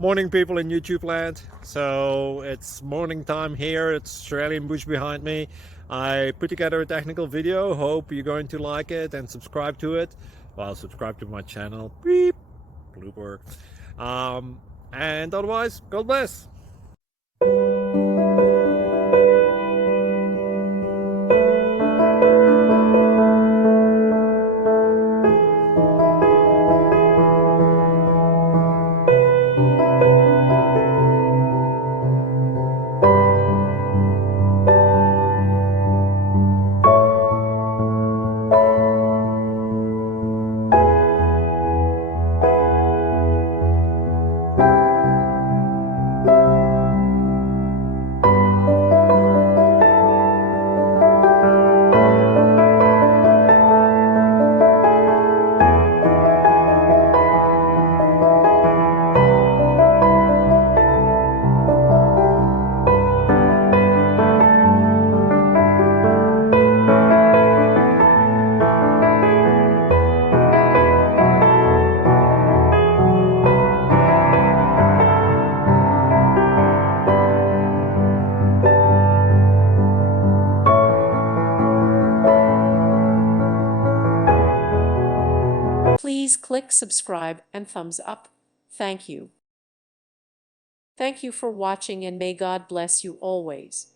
Morning, people in YouTube land. So it's morning time here. It's Australian bush behind me. I put together a technical video. Hope you're going to like it and subscribe to it. Well, subscribe to my channel. Beep. Blooper. And otherwise, God bless. Please click subscribe and thumbs up. Thank you. Thank you for watching, and may God bless you always.